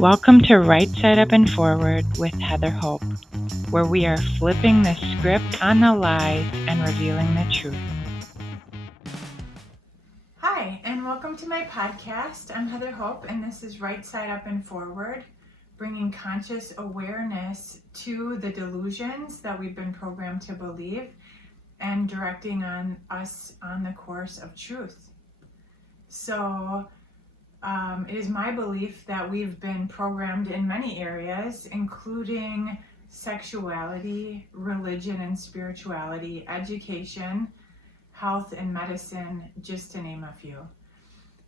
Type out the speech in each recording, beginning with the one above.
Welcome to Right Side Up and Forward with Heather Hope, where we are flipping the script on the lies and revealing the truth. Hi, and welcome to my podcast. I'm Heather Hope, and this is Right Side Up and Forward, bringing conscious awareness to the delusions that we've been programmed to believe and directing us on the course of truth. So, it is my belief that we've been programmed in many areas, including sexuality, religion and spirituality, education, health and medicine, just to name a few.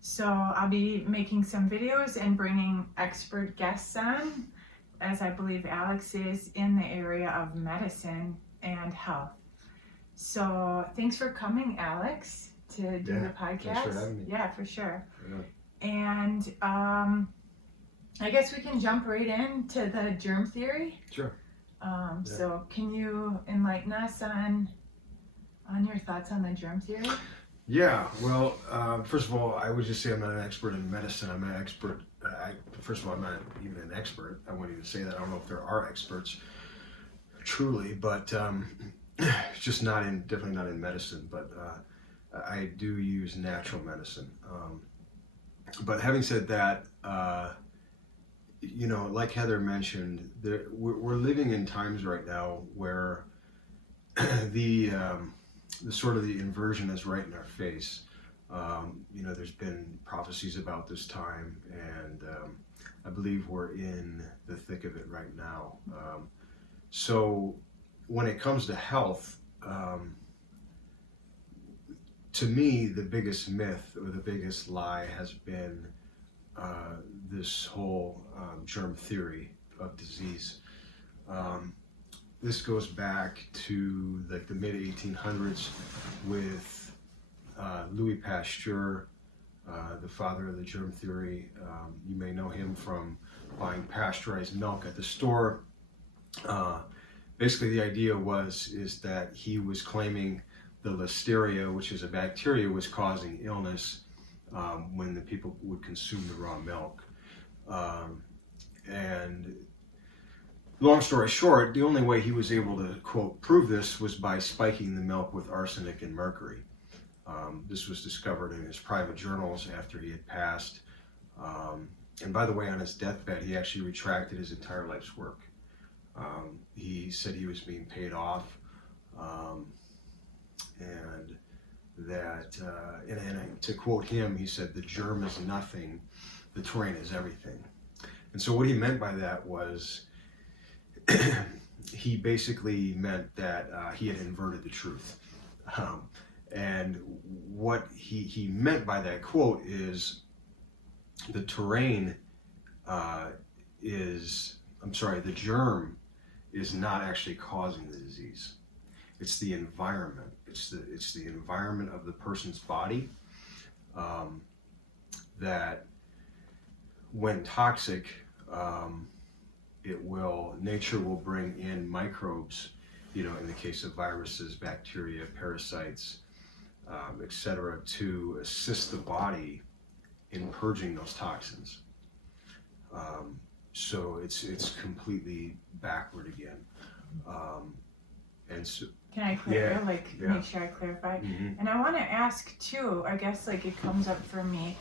So I'll be making some videos and bringing expert guests on, as I believe Alex is in the area of medicine and health. So thanks for coming, Alex, to do the podcast. Thanks for having me. Yeah, for sure. Yeah. And I guess we can jump right into the germ theory. Sure. So can you enlighten us on your thoughts on the germ theory? Yeah, well, first of all, I would just say I'm not an expert in medicine. I'm an expert. First of all, I'm not even an expert. I wouldn't even say that. I don't know if there are experts truly, but just definitely not in medicine. But I do use natural medicine. But having said that, like Heather mentioned, we're living in times right now where the sort of the inversion is right in our face. There's been prophecies about this time, and I believe we're in the thick of it right now. So when it comes to health, to me, the biggest myth or the biggest lie has been this whole germ theory of disease. This goes back to like the mid 1800s with Louis Pasteur, the father of the germ theory. You may know him from buying pasteurized milk at the store. Basically, the idea is that he was claiming the listeria, which is a bacteria, was causing illness when the people would consume the raw milk. And long story short, the only way he was able to, quote, prove this was by spiking the milk with arsenic and mercury. This was discovered in his private journals after he had passed. And by the way, on his deathbed, he actually retracted his entire life's work. He said he was being paid off, and that, and to quote him, he said, "The germ is nothing, the terrain is everything." And so what he meant by that was, he basically meant that he had inverted the truth. And what he meant by that quote is the terrain the germ is not actually causing the disease. It's the environment. It's the environment of the person's body that, when toxic, nature will bring in microbes, in the case of viruses, bacteria, parasites, etc., to assist the body in purging those toxins. So it's completely backward again. And so, can I make sure I clarify? Mm-hmm. And I want to ask too, I guess it comes up for me,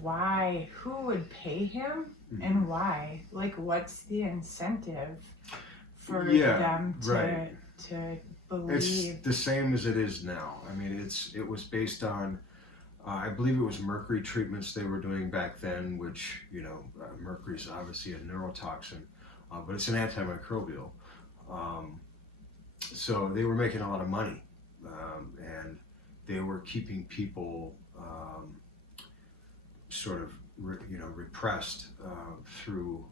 why, who would pay him? Mm-hmm. And why? What's the incentive for them to believe? It's the same as it is now. I mean, it was based on, I believe it was mercury treatments they were doing back then, which, mercury is obviously a neurotoxin, but it's an antimicrobial. So they were making a lot of money, and they were keeping people sort of repressed through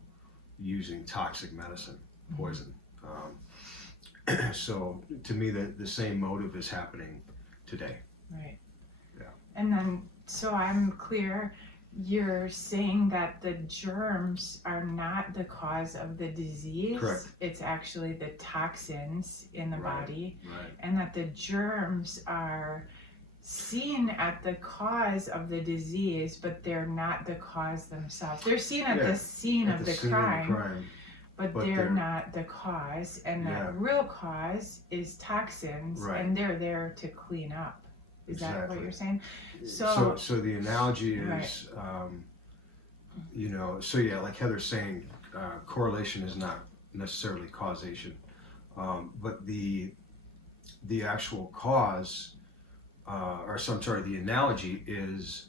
using toxic medicine, poison. So to me, the same motive is happening today. Right. Yeah. And then, so I'm clear, you're saying that the germs are not the cause of the disease. Correct. It's actually the toxins in the body. Right. And that the germs are seen at the cause of the disease, but they're not the cause themselves. They're seen at the scene of the crime, but they're not the cause. And the real cause is toxins, and they're there to clean up. Is that what you're saying? So the analogy is, you know, so yeah, like Heather's saying, correlation is not necessarily causation, but the actual cause, the analogy is,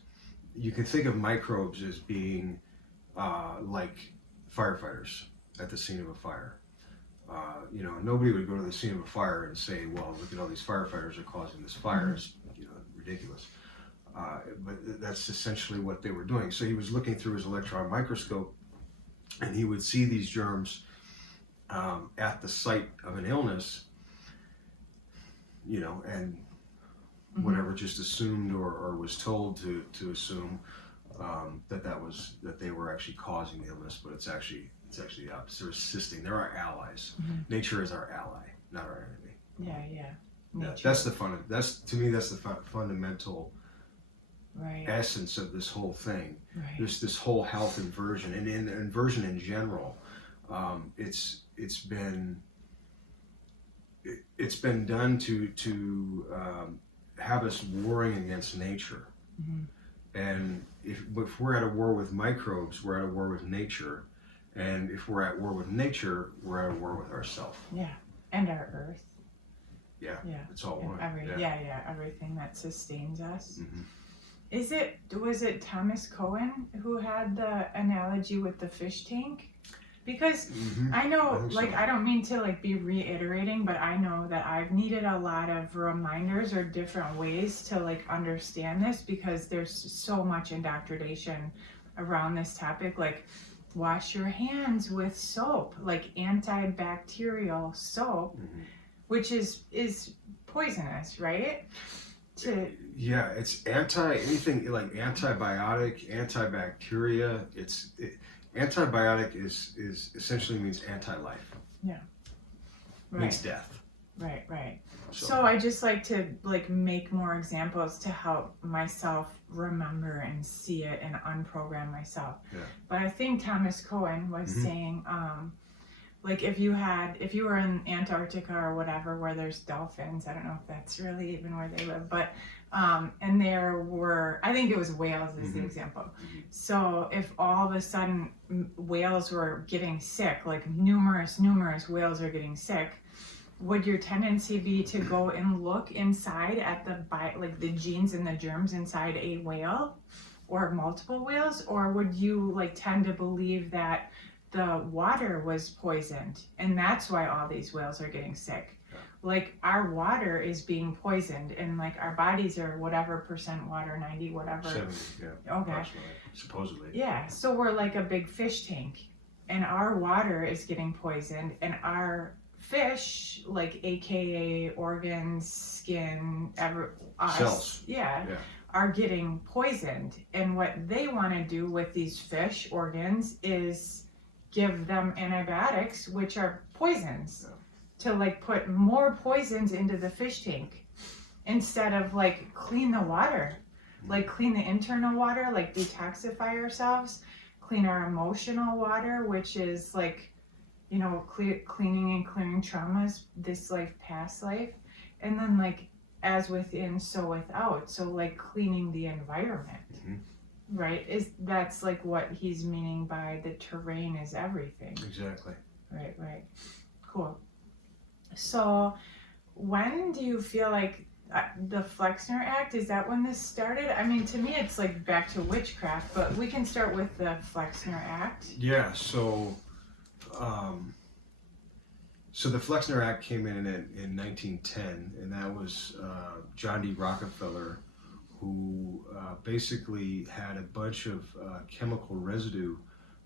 you can think of microbes as being like firefighters at the scene of a fire. You know, nobody would go to the scene of a fire and say, well, look at all these firefighters are causing this fire. It's, you know, ridiculous. But that's essentially what they were doing. So he was looking through his electron microscope, and he would see these germs at the site of an illness, you know, and whatever just assumed or was told to assume that they were actually causing the illness, but it's actually the opposite. They're assisting. They're our allies. Nature is our ally, not our enemy. Nature. That's the to me that's the fundamental essence of this whole thing. There's this whole health inversion, and in inversion in general, it's been done to have us warring against nature. And if we're at a war with microbes, we're at a war with nature. And if we're at war with nature, we're at a war with ourselves. And our earth. It's all one. Everything that sustains us. Was it Thomas Cohen who had the analogy with the fish tank? Because I know, I don't mean to be reiterating, but I know that I've needed a lot of reminders or different ways to understand this, because there's so much indoctrination around this topic. Wash your hands with soap, antibacterial soap, which is poisonous, right? It's anything like antibiotic, antibacteria. Antibiotic is essentially means anti-life. Means death. Right. So I just like to make more examples to help myself remember and see it and unprogram myself. But I think Thomas Cohen was saying, if you were in Antarctica or whatever, where there's dolphins, I don't know if that's really even where they live, but and there were, I think it was whales is the example. So if all of a sudden whales were getting sick, numerous whales are getting sick, would your tendency be to go and look inside at the genes and the germs inside a whale or multiple whales? Or would you tend to believe that the water was poisoned and that's why all these whales are getting sick? Our water is being poisoned, and our bodies are whatever percent water, 90 whatever. 70, okay, supposedly. So we're like a big fish tank, and our water is getting poisoned, and our fish, aka organs, skin, cells, are getting poisoned. And what they want to do with these fish organs is give them antibiotics, which are poisons, to put more poisons into the fish tank, instead of clean the water, clean the internal water, detoxify ourselves, clean our emotional water, which is cleaning and clearing traumas, this life, past life, and then as within, so without. So cleaning the environment, right? That's what he's meaning by the terrain is everything. Exactly. Right. Cool. So when do you feel the Flexner Act, is that when this started? I mean, to me it's back to witchcraft, but we can start with the Flexner Act. So the Flexner Act came in 1910, and that was John D. Rockefeller, who basically had a bunch of chemical residue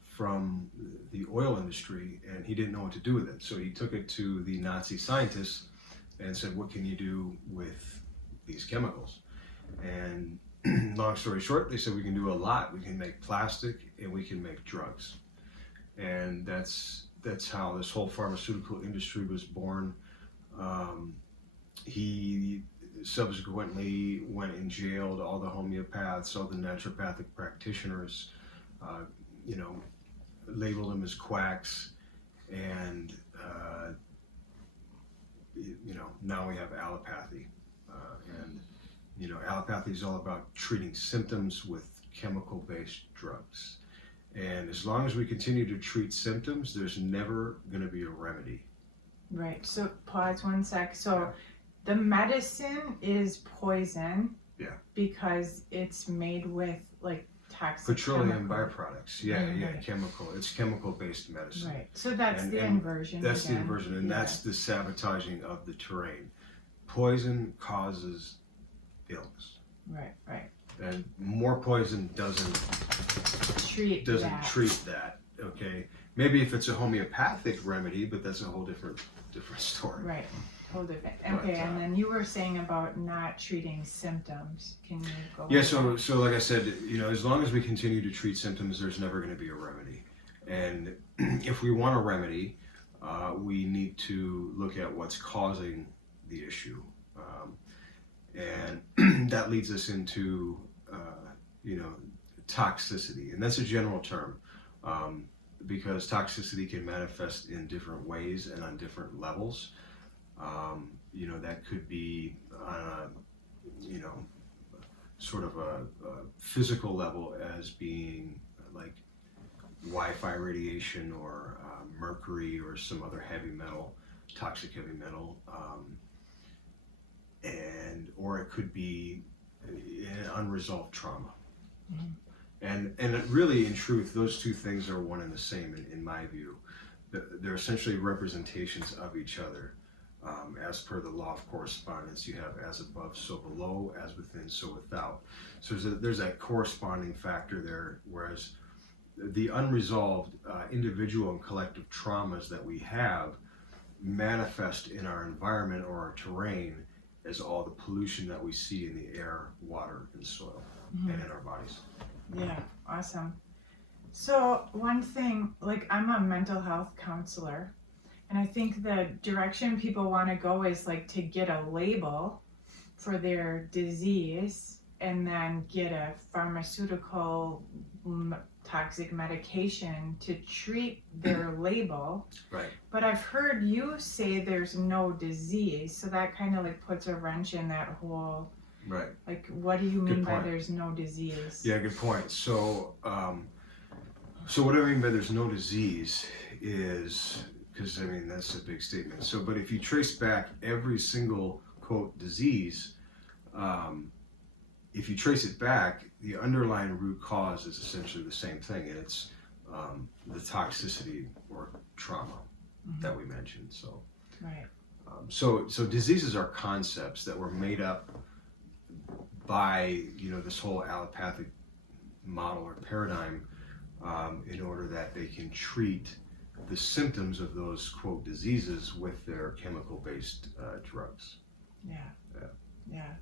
from the oil industry, and he didn't know what to do with it. So he took it to the Nazi scientists and said, what can you do with these chemicals? And long story short, they said, we can do a lot. We can make plastic and we can make drugs. And that's how this whole pharmaceutical industry was born. subsequently went and jailed all the homeopaths, all the naturopathic practitioners, you know, labeled them as quacks, and you know, now we have allopathy, and you know, allopathy is all about treating symptoms with chemical-based drugs. And as long as we continue to treat symptoms, there's never going to be a remedy. Right. So pause one sec. So Yeah. the medicine is poison. Yeah. Because it's made with like toxic Petroleum chemical. byproducts. Yeah, Right, yeah, right. chemical. It's chemical-based medicine. Right. So that's And- the and inversion. That's the again. inversion, and that's the sabotaging of the terrain. Poison causes illness, Right. Right. and more poison doesn't Treat that. treat that. Okay, maybe if it's a homeopathic remedy, but that's a whole different story. Right. Whole different. But, Okay. And then you were saying about not treating symptoms. Can you go? Yeah, over that? so like I said, you know, as long as we continue to treat symptoms, there's never going to be a remedy. And if we want a remedy, we need to look at what's causing the issue, and that leads us into, you know, toxicity, and that's a general term, because toxicity can manifest in different ways and on different levels. You know, that could be on a, you know, sort of a physical level, as being like Wi-Fi radiation, or mercury, or some other heavy metal, toxic heavy metal, or it could be an unresolved trauma. Mhm. And it really, in truth, those two things are one and the same in my view. They're essentially representations of each other. As per the law of correspondence, you have as above, so below, as within, so without. So there's that corresponding factor there, whereas the unresolved individual and collective traumas that we have manifest in our environment or our terrain as all the pollution that we see in the air, water, and soil, Mhm. and in our bodies. Yeah, awesome. So one thing, like I'm a mental health counselor, and I think the direction people want to go is like to get a label for their disease and then get a pharmaceutical toxic medication to treat their label. Right. But I've heard you say there's no disease, so that kind of like puts a wrench in that whole. Right. Like, what do you mean Good by point. there's no disease? Yeah, good point. So, so what I mean by there's no disease is, because I mean that's a big statement. So, but if you trace back every single quote disease, if you trace it back, the underlying root cause is essentially the same thing, and it's the toxicity or trauma that we mentioned. So, Right. so diseases are concepts that were made up by, you know, this whole allopathic model or paradigm, in order that they can treat the symptoms of those quote diseases with their chemical-based drugs. Yeah. Yeah. Yeah.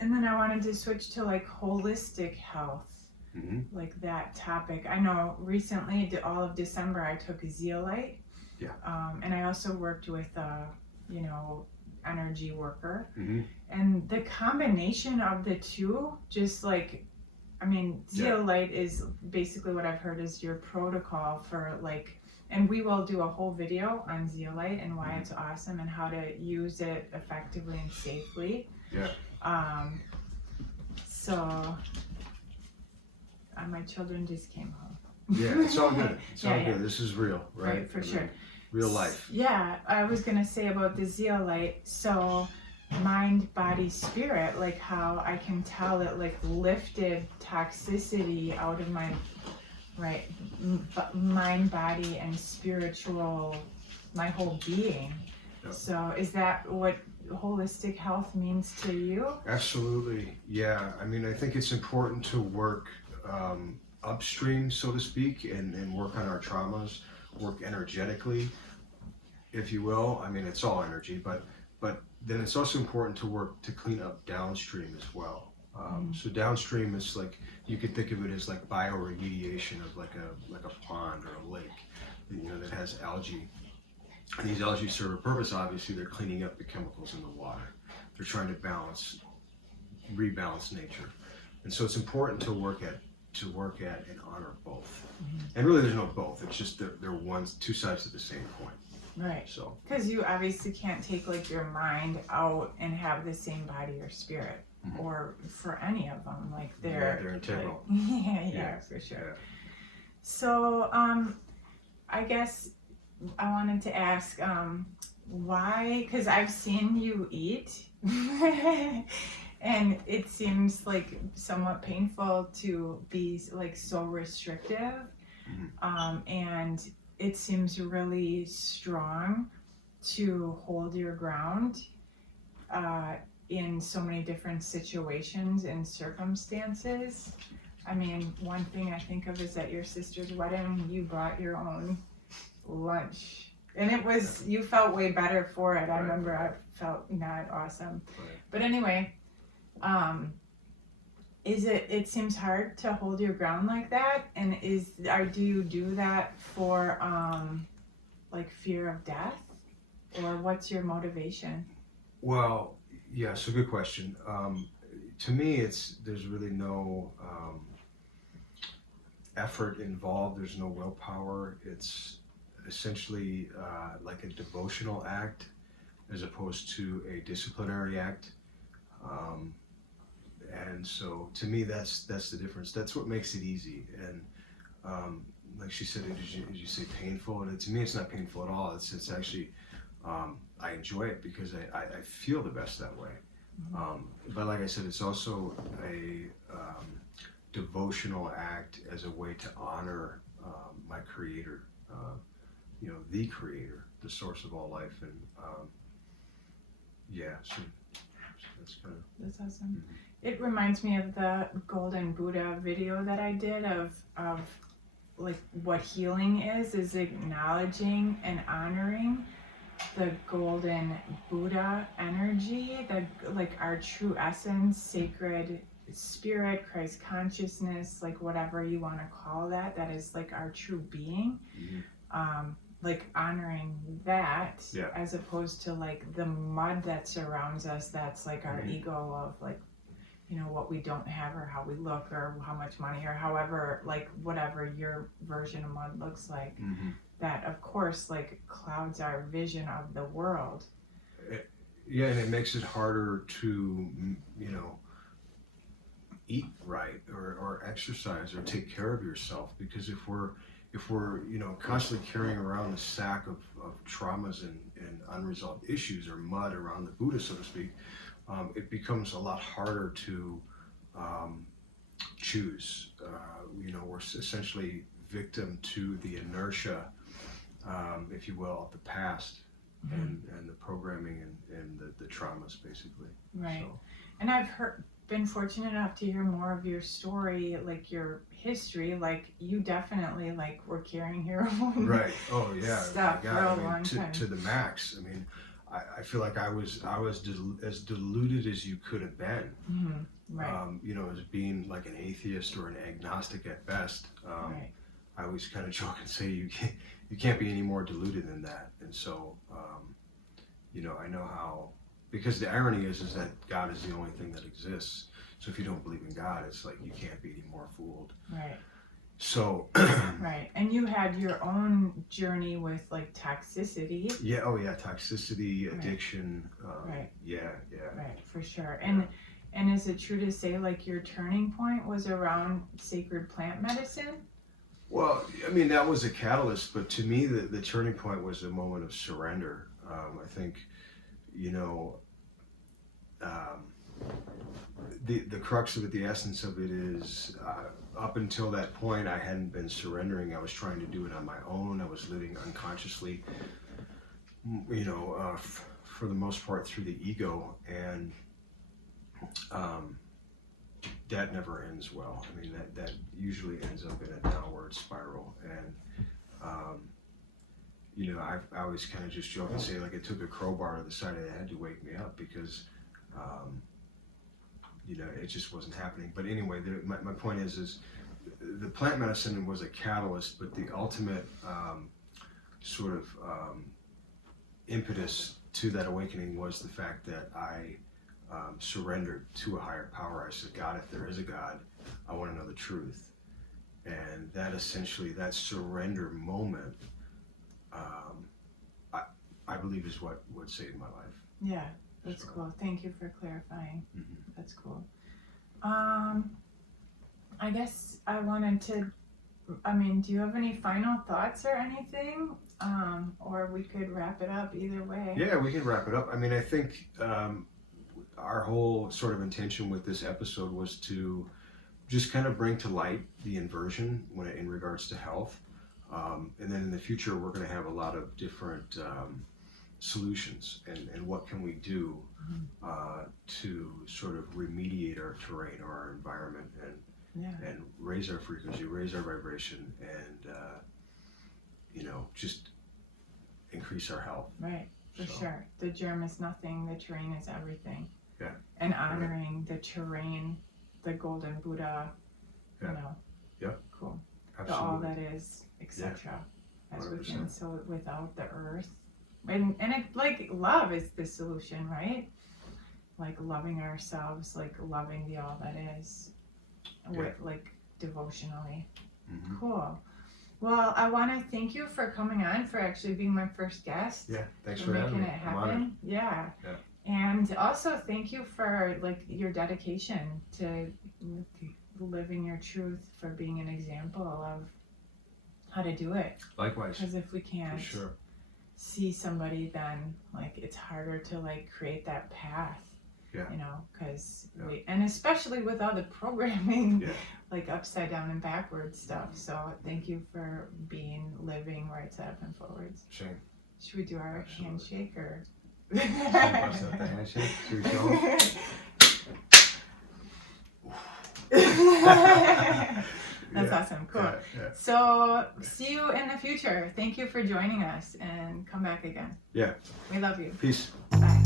And then I wanted to switch to like holistic health, Mm-hmm. like that topic. I know recently, all of December, I took zeolite. Yeah. And I also worked with you know, energy worker. Mm-hmm. And the combination of the two, just like, I mean, zeolite is basically what I've heard is your protocol for like, and we will do a whole video on zeolite and why it's awesome and how to use it effectively and safely. Yeah. So, my children just came home. Yeah, it's all good. It's all Yeah. good. This is real, right? Right, for I mean, sure. Real life. Yeah, I was gonna say about the zeolite. So, mind, body, spirit, like how I can tell it like lifted toxicity out of my mind, body, and spiritual, my whole being. Yep. So, is that what holistic health means to you? Absolutely. Yeah. I mean, I think it's important to work upstream, so to speak, and work on our traumas, work energetically, if you will. I mean, it's all energy, but then it's also important to work to clean up downstream as well. So downstream is like, you could think of it as like bioremediation of like a pond or a lake, you know, that has algae. And these algae serve a purpose. Obviously, they're cleaning up the chemicals in the water. they're trying to rebalance nature. And so it's important to work at and honor both. And really there's no both, it's just they're two sides of the same coin. Right. So because you obviously can't take like your mind out and have the same body or spirit, or for any of them, like they're integral. Like, yeah, for sure. Yeah. So I guess I wanted to ask why, because I've seen you eat and it seems like somewhat painful to be like so restrictive, and it seems really strong to hold your ground in so many different situations and circumstances. I mean, one thing I think of is at your sister's wedding, you brought your own lunch. And it was, you felt way better for it. I remember I felt not awesome. But anyway, it seems hard to hold your ground like that? And do you do that for like fear of death? Or what's your motivation? Well, yeah, so good question. To me, there's really no effort involved. There's no willpower. It's essentially like a devotional act as opposed to a disciplinary act. And so to me, that's the difference. That's what makes it easy. And like she said, did you say painful? And to me, it's not painful at all. It's actually, I enjoy it because I feel the best that way. But like I said, it's also a devotional act as a way to honor my creator, the creator, the source of all life. And so that's kind of... That's awesome. It reminds me of the Golden Buddha video that I did of like what healing is acknowledging and honoring the golden Buddha energy, like our true essence, sacred spirit, Christ consciousness, like whatever you want to call that is like our true being. Like honoring that as opposed to like the mud that surrounds us, that's like our ego of like, what we don't have or how we look or how much money or however, like whatever your version of mud looks like. That of course like clouds our vision of the world. Yeah, and it makes it harder to, eat right or exercise or take care of yourself, because if we're constantly carrying around a sack of traumas and unresolved issues or mud around the Buddha, so to speak, it becomes a lot harder to choose. We're essentially victim to the inertia, if you will, of the past and the programming and the traumas, basically. Right. So. And I've been fortunate enough to hear more of your story, like your history, like you definitely like were carrying your own stuff for a long time. To the max. I mean, I feel like I was as deluded as you could have been. As being like an atheist or an agnostic at best. I always kind of joke and say you can't be any more deluded than that. And so, I know how, because the irony is that God is the only thing that exists. So if you don't believe in God, it's like you can't be any more fooled. Right. So. Right. And you had your own journey with like toxicity. Yeah. Oh yeah. Toxicity, addiction. Right. Yeah. Right. For sure. And is it true to say like your turning point was around sacred plant medicine? Well, I mean, that was a catalyst, but to me, the turning point was a moment of surrender. I think, the crux of it, the essence of it is, up until that point, I hadn't been surrendering. I was trying to do it on my own. I was living unconsciously, for the most part through the ego, and that never ends well. I mean, that usually ends up in a downward spiral. And, I always kind of just joke and say, like, it took a crowbar to the side of the head to wake me up, because, it just wasn't happening. But anyway, my point is the plant medicine was a catalyst, but the ultimate sort of impetus to that awakening was the fact that I surrendered to a higher power. I said, God, if there is a God, I want to know the truth. And that essentially, that surrender moment, I believe is what saved my life. Yeah, that's cool. Thank you for clarifying. Mm-hmm. That's cool. I guess I wanted to, do you have any final thoughts or anything? Or we could wrap it up either way. Yeah, we can wrap it up. I mean, I think our whole sort of intention with this episode was to just kind of bring to light the inversion in regards to health. And then in the future, we're going to have a lot of different solutions and what can we do to sort of remediate our terrain or our environment and raise our frequency, raise our vibration, and just increase our health. Right, for sure. The germ is nothing, the terrain is everything. Yeah. And honoring the terrain, the golden Buddha, Yep. Cool. Absolutely. The all that is, etc. As 100%. within, so without the earth. And it, like, love is the solution, right? Like loving ourselves, like loving the all that is, with, like, devotionally. Mm-hmm. Cool. Well, I want to thank you for coming on, for actually being my first guest. Yeah, thanks for having making me. it happen. Yeah. And also thank you for, like, your dedication to living your truth, for being an example of how to do it. Likewise. Because if we can't see somebody, then, like, it's harder to, like, create that path. Yeah. Because and especially with all the programming, like upside down and backwards stuff. So thank you for living right side up and forwards. Shame. Should we do our handshake or? Bust out the handshake. Should we show 'em? That's awesome. Cool. Yeah. So see you in the future. Thank you for joining us, and come back again. Yeah. We love you. Peace. Bye.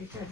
Okay, good.